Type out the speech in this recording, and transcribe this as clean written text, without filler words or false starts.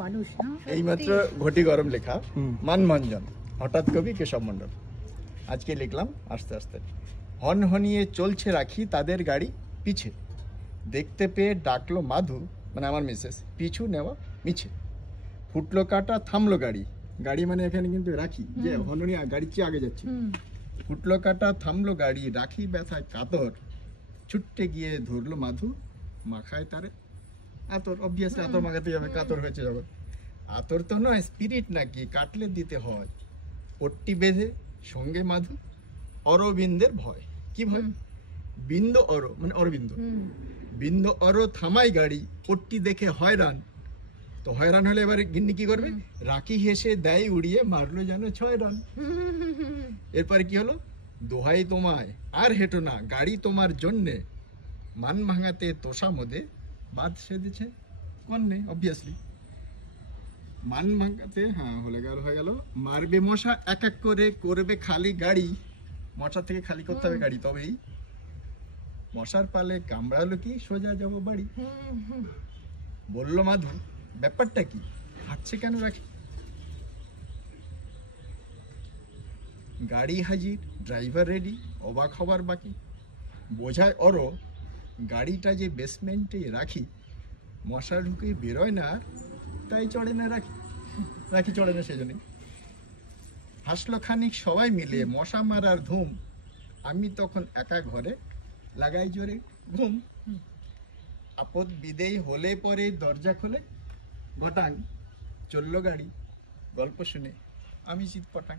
মানুষ না এইমাত্র ঘটি গরম লেখা মানভঞ্জন হঠাৎ কবি কেশব মণ্ডল আজকে লিখলাম আস্তে আস্তে। হনহনিয়ে চলছে রাখি তাদের গাড়ি পিছে, দেখতে পেয়ে ডাকলো মাধু মানে আমার মিসেস, পিছু নেওয়া মিছে। ফুটলো কাটা থামলো গাড়ি, গাড়ি মানে এখানে কিন্তু রাখি, যে হনহনি গাড়ির চেয়ে আগে যাচ্ছে। ফুটলো কাটা থামলো গাড়ি, রাখি ব্যথায় কাতর, ছুটতে গিয়ে ধরলো মাধু, মাখায় তারে আতর। অবভিয়াসলি আতর মাখাতে যাবে, কাতর হয়েছে যখন। আতর তো নয়, স্পিরিট নাকি, কাটলে দিতে হয়। পট্টি বেঁধে সঙ্গে মাধু, অরবিন্দের ভয়। কি ভয়? বিন্দ অর মানে অরবিন্দ, বিন্দ অর থামাই গাড়ি, পট্টি দেখে হয়রান। তো হয়রান হলে এবারে গিন্নি কি করবে? রাখি হেসে দেয় উড়িয়ে, মারলো যেন 6 রান। এরপরে কি হলো? দোহাই তোমায় আর হেঁটো না, গাড়ি তোমার জন্যে, মান ভাঙাতে তোষা মোদে, বাদ সেধেছে কন্যে। অবভিয়াসলি মান ভাঙাতে, হ্যাঁ হয়ে গেল। মারবে মশা এক এক করে, করবে খালি গাড়ি। মশা থেকে খালি করতে হবে গাড়ি, তবেই। মশার পালে কামড়ালো কি, সোজা যাব বাড়ি। বলল মাধু, ব্যাপারটা কি, হাঁটছে কেন রাখি? গাড়ি হাজির, ড্রাইভার রেডি, অবাক হবার বাকি। বোঝায় অরো, গাড়িটা যে বেসমেন্টে রাখি, মশা ঢুকে বেরোয় না, তাই চড়ে না রাখি। রাখি চড়ে না সেজন্য। হাসলো খানিক সবাই মিলে, মশা মারার ধুম। আমি তখন একা ঘরে, লাগাই জোরে ঘুম। আপদ বিদেয় হলে পরে দরজা খোলে, বটাং চললো গাড়ি। গল্প শুনে আমি চিৎপটাং।